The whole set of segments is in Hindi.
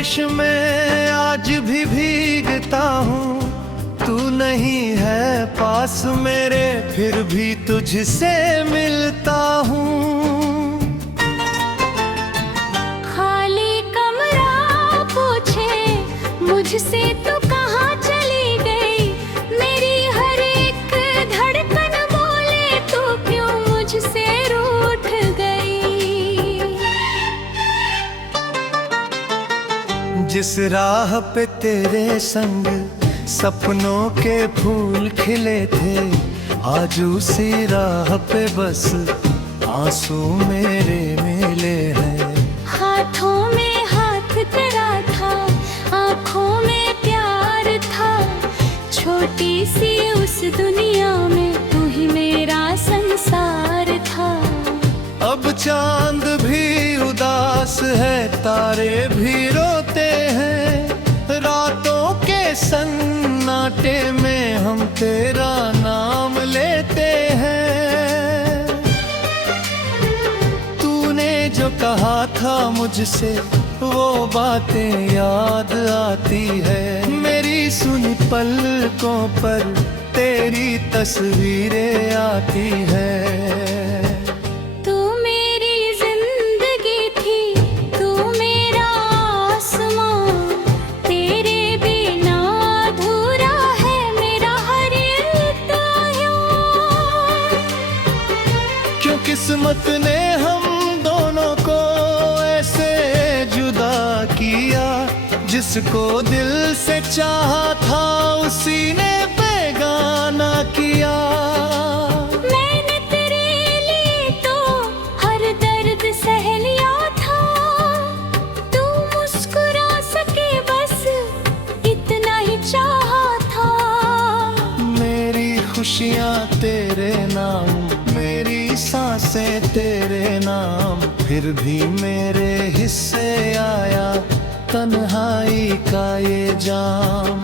बारिश में आज भी भीगता हूँ, तू नहीं है पास मेरे फिर भी तुझसे मिलता हूँ। खाली कमरा पूछे मुझसे तो कहाँ चली गई, मेरी हर एक धड़कन बोले तू क्यों मुझसे रूठ गई। जिस राह पे तेरे संग सपनों के फूल खिले थे, आज उसी राह पे बस आंसू मेरे मिले हैं। हाथों में हाथ तेरा था, आँखों में प्यार था, छोटी सी उस दुनिया में तू ही मेरा संसार था। अब चांद भी उदास है, तारे भी रोते हैं, रातों के सन्नाटे में हम तेरा नाम लेते हैं। तूने जो कहा था मुझसे वो बातें याद आती है, मेरी सुनी पलकों पर तेरी तस्वीरें आती है। किस्मत ने हम दोनों को ऐसे जुदा किया, जिसको दिल से चाहा था उसी ने बेगाना किया। मैंने तेरे लिए तो हर दर्द सह लिया था, तू मुस्कुरा सके बस इतना ही चाहा था। मेरी खुशियाँ तेरे नाम, मेरी सांसें तेरे नाम, फिर भी मेरे हिस्से आया तन्हाई का ये जाम।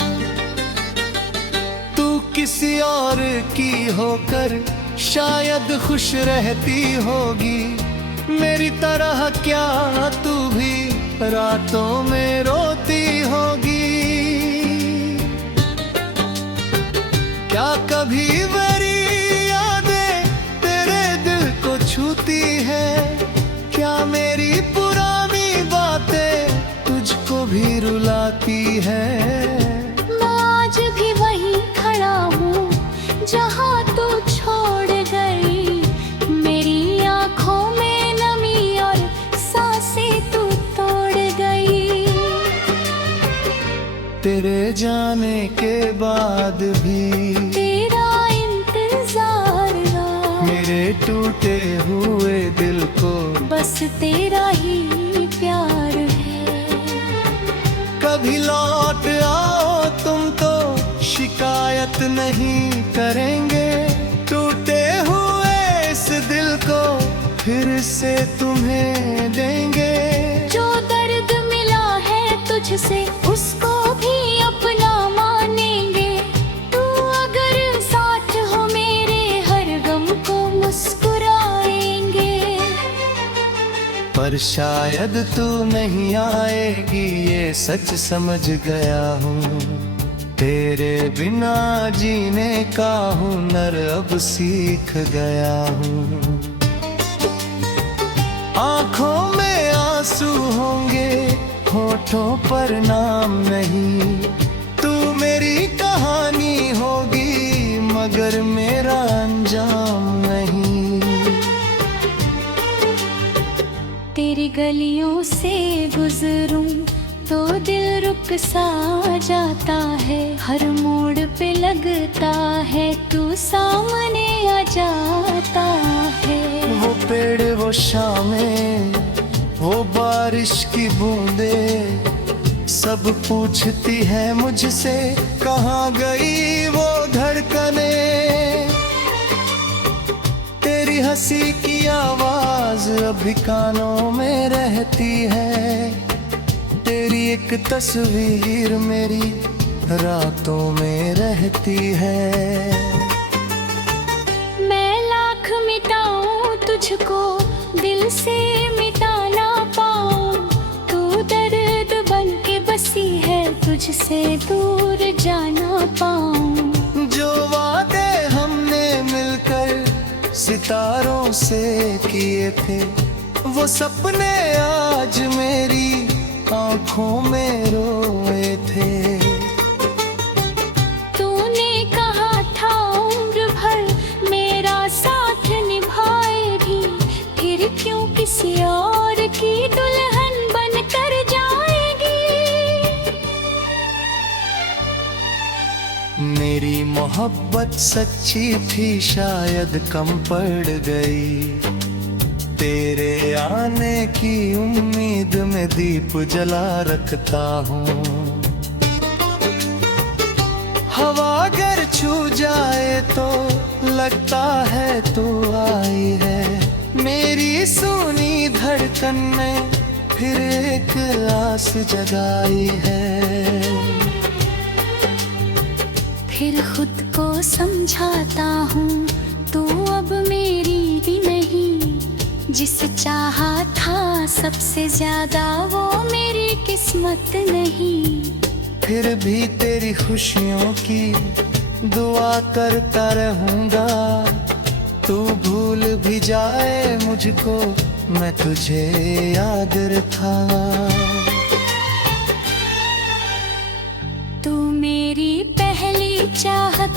तू किसी और की होकर शायद खुश रहती होगी, मेरी तरह क्या तू भी रातों में रोती होगी। क्या कभी मेरी यादें तेरे दिल को छूती है, क्या मेरी पुरानी बातें तुझको भी रुलाती है। मैं आज भी वहीं खड़ा हूँ जहाँ तू छोड़ गई, मेरी आँखों में नमी और सांसें तू तोड़ गई। तेरे जाने के बाद भी तेरा इंतजार रहा, मेरे टूटे हुए दिल को बस तेरा ही प्यार है। कभी लौट आओ तुम तो शिकायत नहीं करेंगे, टूटे हुए इस दिल को फिर से तुम्हें देंगे। जो दर्द मिला है तुझसे उसको भी अपना मानेंगे, तू अगर साथ हो मेरे हर गम को मुस्कुराएंगे। पर शायद तू नहीं आएगी ये सच समझ गया हूँ, तेरे बिना जीने का हुनर अब सीख गया हूँ। आँखों में आंसू होंगे होठों पर नाम नहीं, तू मेरी कहानी होगी मगर मेरा अंजाम नहीं। तेरी गलियों से गुजरूं तो दिल रुक सा जाता है, हर मोड़ पे लगता है तू सामने आ जाता है। वो पेड़ वो शामें वो बारिश की बूंदे सब पूछती है मुझसे कहाँ गई वो धड़कने। तेरी हंसी की आवाज अभी कानों में रहती है, तेरी एक तस्वीर मेरी रातों में रहती है। मैं लाख मिटाऊं तुझको दिल से मिटा ना पाऊं, तू दर्द बन के सितारों से किए थे, वो सपने आज मेरी आंखों में रोए थे। तूने कहा था उम्र भर मेरा साथ निभाएगी, फिर क्यों किसी और की दुल्हन बनकर जाएगी। मेरी मोहब्बत सच्ची थी शायद कम पड़ गई, तेरे आने की उम्मीद में दीप जला रखता हूँ। हवा अगर छू जाए तो लगता है तू आई है, मेरी सुनी धड़कन ने फिर एक आस जगाई है। फिर खुद को समझाता हूँ तू अब मेरी भी नहीं, जिसे चाहा था सबसे ज्यादा वो मेरी किस्मत नहीं। फिर भी तेरी खुशियों की दुआ करता रहूंगा, तू भूल भी जाए मुझको मैं तुझे याद रखा। तू मेरी पहली चाहत,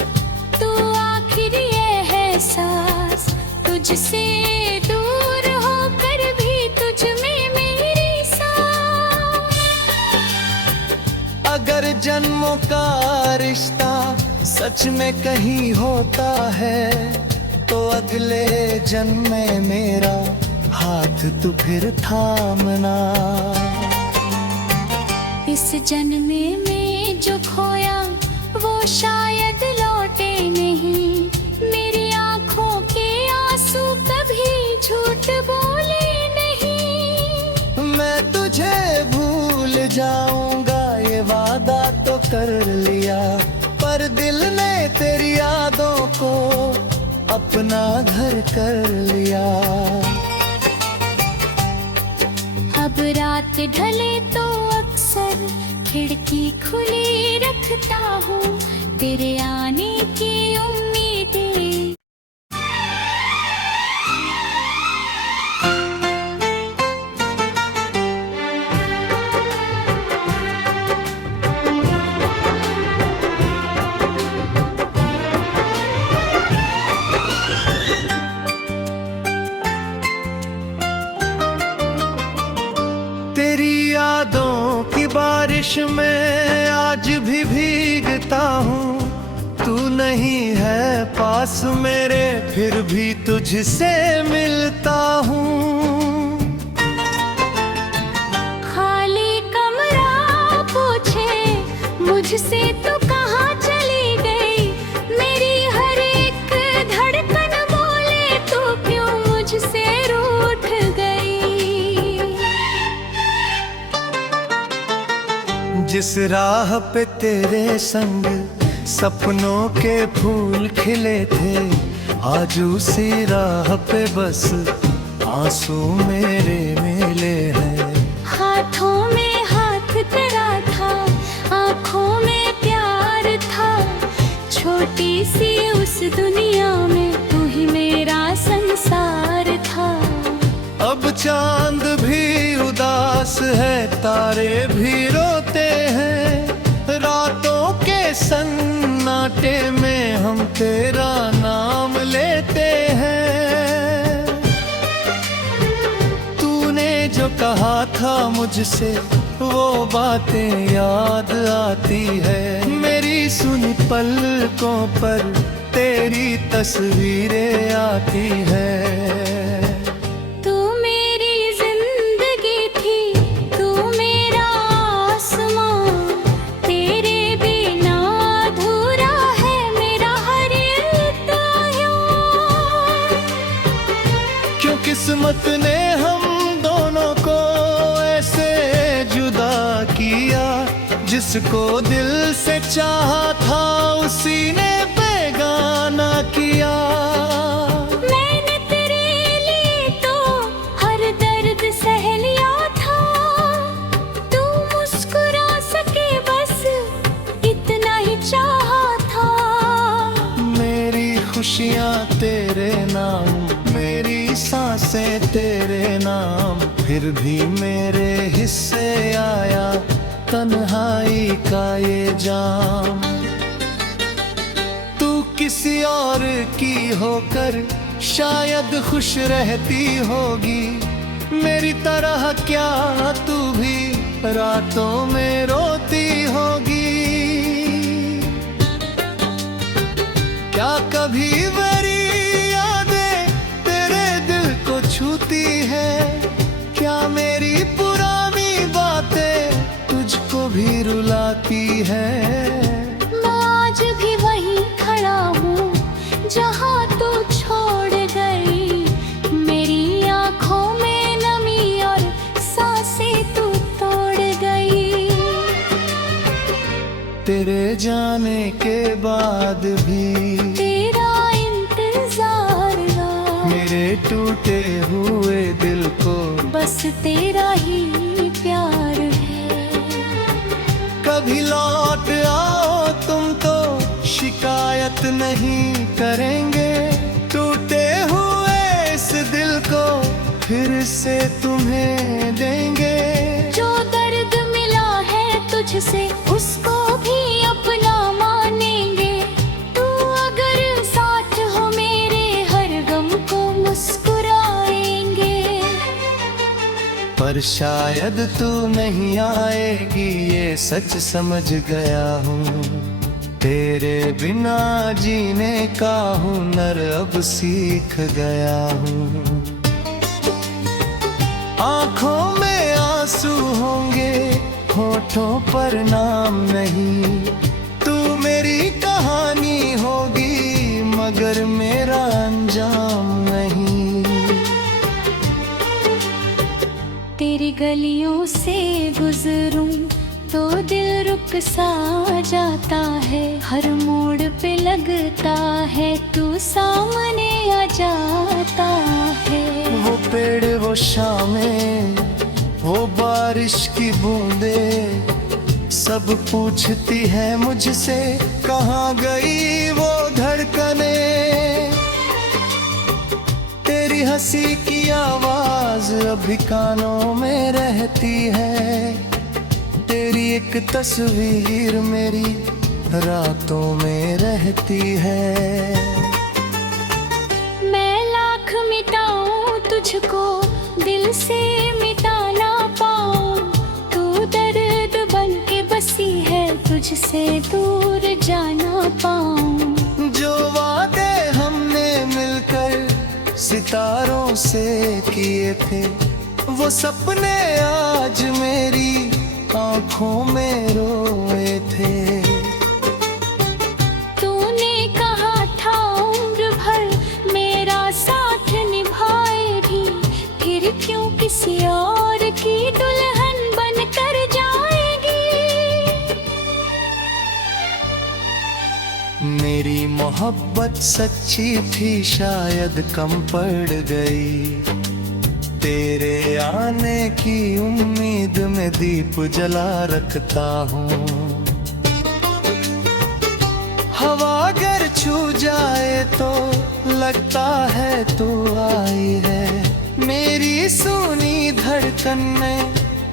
तू आखिरी एहसास, तुझसे दूर होकर भी तुझ में मेरी सांस। अगर जन्मों का रिश्ता सच में कहीं होता है, तो अगले जन्म में मेरा हाथ तू फिर थामना। इस जन्म में जो खोया वो शायद लौटे नहीं, मेरी आंखों के आंसू कभी झूठ बोले नहीं। मैं तुझे भूल जाऊंगा ये वादा तो कर लिया, पर दिल ने तेरी यादों को अपना घर कर लिया। अब रात ढले तो अक्सर खिड़की खुली रखता हूँ, तेरे आने की उम्मीदें। तेरी यादों की बारिश में आज भी भीगता हूँ, तू नहीं है पास मेरे फिर भी तुझसे मिलता हूँ। खाली कमरा पूछे मुझसे तो कहाँ चली गई, मेरी हर एक धड़कन बोले तो क्यों मुझसे रूठ गई। जिस राह पे तेरे संग सपनों के फूल खिले थे, आज उसी राह पे बस आंसू मेरे मिले हैं। हाथों में हाथ तेरा था, आँखों में प्यार था, छोटी सी उस दुनिया में तू ही मेरा संसार था। अब चांद भी उदास है, तारे भी रोते हैं, रातों के सन्नाटे में हम तेरा नाम लेते हैं। तूने जो कहा था मुझसे वो बातें याद आती है, मेरी सुनी पलकों पर तेरी तस्वीरें आती है। किस्मत ने हम दोनों को ऐसे जुदा किया, जिसको दिल से चाहा था उसी ने बेगाना किया। मैंने तेरे लिए तो हर दर्द सह लिया था, तू मुस्कुरा सके बस इतना ही चाहा था। मेरी खुशियाँ तेरे नाम सांसें तेरे नाम, फिर भी मेरे हिस्से आया तन्हाई का ये जाम। तू किसी और की होकर शायद खुश रहती होगी, मेरी तरह क्या तू भी रातों में रोती होगी। क्या कभी मेरी यादें तेरे दिल को छूती है? क्या मेरी पुरानी बातें तुझको भी रुलाती है? मैं आज भी वहीं खड़ा हूँ जहाँ तू छोड़ गई, मेरी आँखों में नमी और सांसें तू तोड़ गई। तेरे जाने के बाद भी तेरा इंतजार रहा, मेरे टूटे हुए दिल को बस तेरा ही प्यार है। कभी लौट आओ तुम तो शिकायत नहीं करेंगे, टूटे हुए इस दिल को फिर से तुम्हें देंगे। जो दर्द मिला है तुझसे उसको भी अपना मानेंगे, तू अगर साथ हो मेरे हर गम को मुस्कुराएंगे। पर शायद तू नहीं आएगी ये सच समझ गया हूँ, तेरे बिना जीने का हुनर अब सीख गया हूँ। आँखों में आंसू होंगे होठों पर नाम नहीं, तू मेरी कहानी होगी मगर मेरा अंजाम नहीं। तेरी गलियों से गुजरूं तो दिल रुक सा जाता है, हर मोड़ पे लगता है तू सामने आ जाता है। वो पेड़ वो शामें वो बारिश की बूंदे सब पूछती है मुझसे कहाँ गई वो धड़कने। तेरी हंसी की आवाज अभी कानों में रहती है, तेरी एक तस्वीर मेरी रातों में रहती है। मैं लाख मिटाऊं तुझको दिल से मिटा ना पाऊं, तू दर्द बन के बसी है तुझसे दूर जाना पाऊं। जो वादे हमने मिलकर सितारों से किए थे, वो सपने आज मेरी आँखों में रोए थे। तूने कहा था उम्र भर मेरा साथ निभाएगी, फिर क्यों किसी और की दुल्हन बनकर जाएगी। मेरी मोहब्बत सच्ची थी शायद कम पड़ गई, तेरे आने की उम्मीद में दीप जला रखता हूँ। हवा अगर छू जाए तो लगता है तू आई है, मेरी सुनी धड़कन ने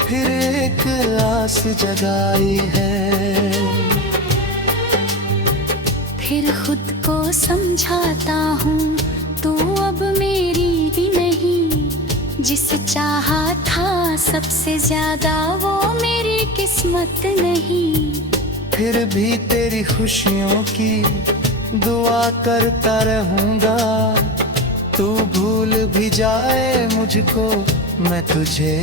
फिर एक आस जगाई है। फिर खुद को समझाता हूँ तू अब मेरी भी नहीं, जिसे चाहा था सबसे ज्यादा वो मेरी किस्मत नहीं। फिर भी तेरी खुशियों की दुआ करता रहूंगा, तू भूल भी जाए मुझको मैं तुझे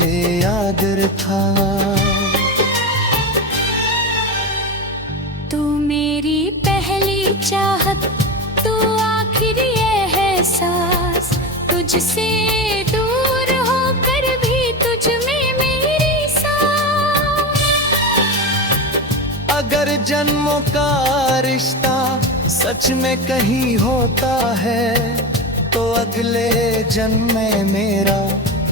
याद रखा। तू मेरी पहली चाहत, तू आखिरी एहसास, तुझसे दूर होकर भी तुझ में मेरी सांस। अगर जन्मों का रिश्ता सच में कहीं होता है, तो अगले जन्म में मेरा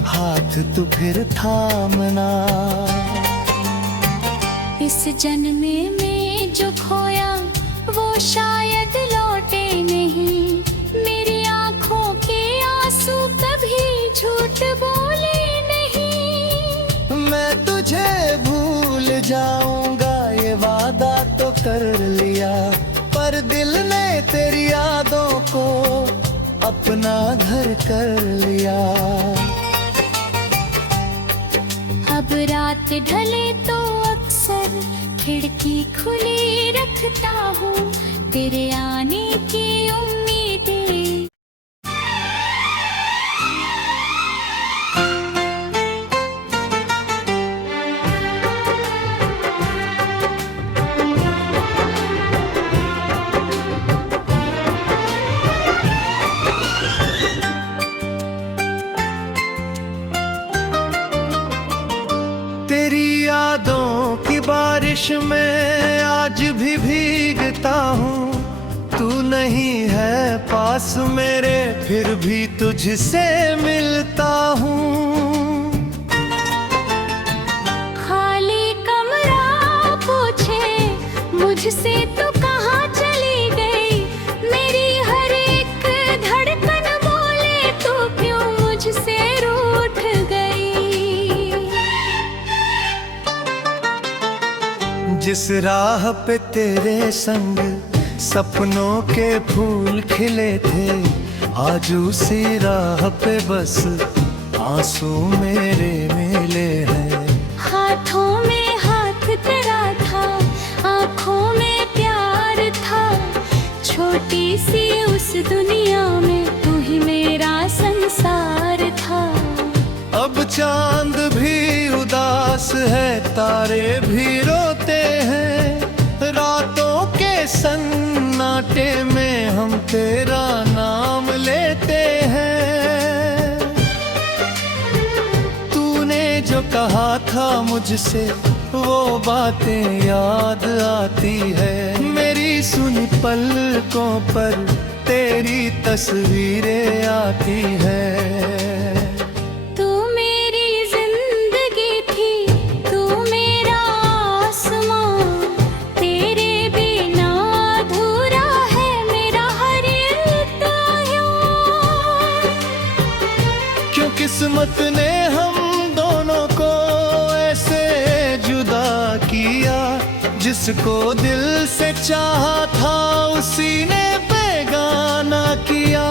हाथ तू फिर थामना। इस जन्म में जो खोया वो शायद लौटे नहीं, मेरी आंखों के आंसू कभी अपना घर कर लिया। अब रात ढले तो अक्सर खिड़की खुली रखता हूँ, तेरे आने की उम्मीदें। तेरी यादों की बारिश में आज भी भीगता हूँ। तू नहीं है पास मेरे फिर भी तुझसे मिलता हूँ। खाली कमरा पूछे मुझसे तो कहाँ चली गई, मेरी हर एक धड़कन बोले तू क्यों मुझसे रूठ गई। जिस राह पे तेरे संग सपनों के फूल खिले थे, आज उसी राह पे बस आंसू मेरे मिले हैं। हाथों में हाथ तेरा था, आँखों में प्यार था, छोटी सी उस दुनिया में तू ही मेरा संसार था। अब चांद भी उदास है, तारे भी रोते हैं, रातों के सन्नाटे में हम तेरा नाम लेते हैं। तूने जो कहा था मुझसे वो बातें याद आती है, मेरी सुनी पलकों पर तेरी तस्वीरें आती है। किस्मत ने हम दोनों को ऐसे जुदा किया, जिसको दिल से चाहा था उसी ने बेगाना किया।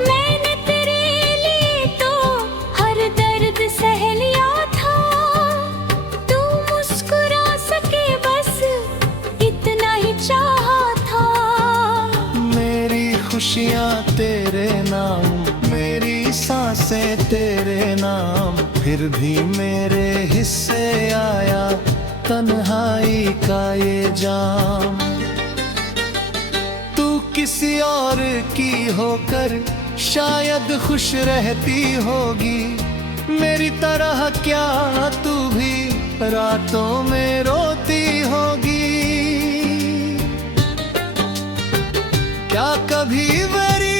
मैंने तेरे लिए तो हर दर्द सह लिया था, तू मुस्कुरा सके बस इतना ही चाहा था। मेरी खुशियाँ तेरे नाम, मेरी सांसें तेरे नाम, फिर भी मेरे हिस्से आया तन्हाई का ये जाम। तू किसी और की होकर शायद खुश रहती होगी, मेरी तरह क्या तू भी रातों में रोती होगी। क्या कभी मेरी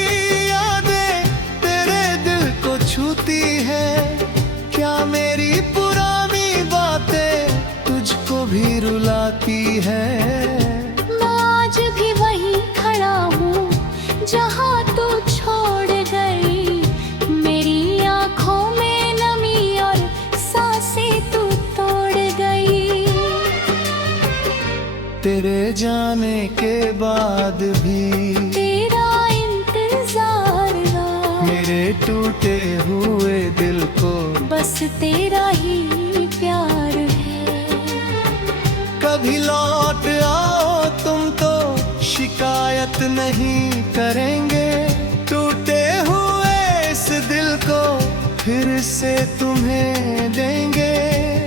यादें तेरे दिल को छूती है, क्या मेरी पुरानी बातें तुझको भी रुलाती है। मैं आज भी वहीं खड़ा हूँ जहाँ तू छोड़ गई, मेरी आँखों में नमी और सांसें तू तोड़ गई। तेरे जाने के बाद भी तेरा इंतजार रहा, मेरे टूटे हुए दिल को बस तेरा ही प्यार है। कभी लौट आओ तुम तो शिकायत नहीं करेंगे, टूटे हुए इस दिल को फिर से तुम्हें देंगे।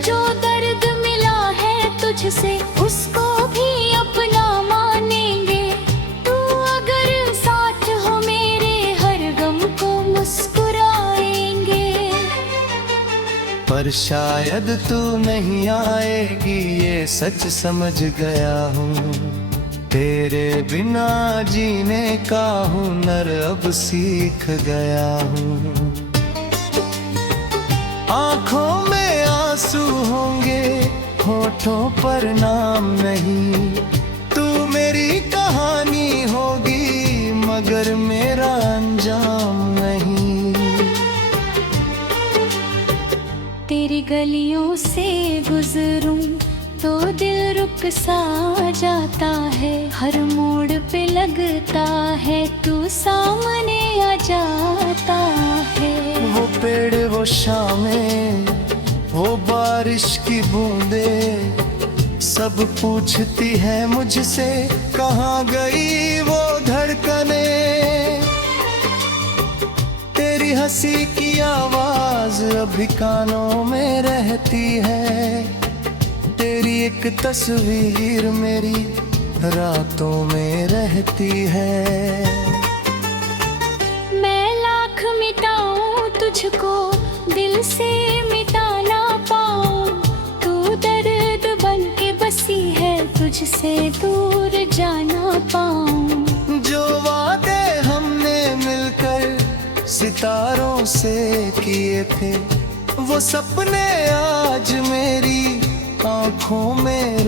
जो दर्द मिला है तुझसे उसको भी अपना मानेंगे, तू अगर साथ हो मेरे हर गम को मुस्कुराएंगे। पर शायद तू नहीं आएगी ये सच समझ गया हूँ, तेरे बिना जीने का हुनर अब सीख गया हूँ। आँखों में आंसू होंगे होठों पर नाम नहीं, तू मेरी कहानी होगी मगर मेरा अंजाम नहीं। तेरी गलियों से गुजरूं तो दिल रुक सा जाता है, हर मोड़ पे लगता है तू सामने आ जाता है। वो पेड़, वो शामें, वो बारिश की बूंदे सब पूछती है मुझसे, कहाँ गई वो धड़कने। तेरी हंसी की आवाज अभी कानों में रहती है, तेरी एक तस्वीर मेरी रातों में रहती है। मैं लाख मिटाऊं तुझको दिल से मिटा ना पाऊं, तू दर्द बन के बसी है तुझसे दूर जाना पाऊं। जो वादे हमने मिलकर सितारों से किए थे, वो सपने आज मेरी आंखों में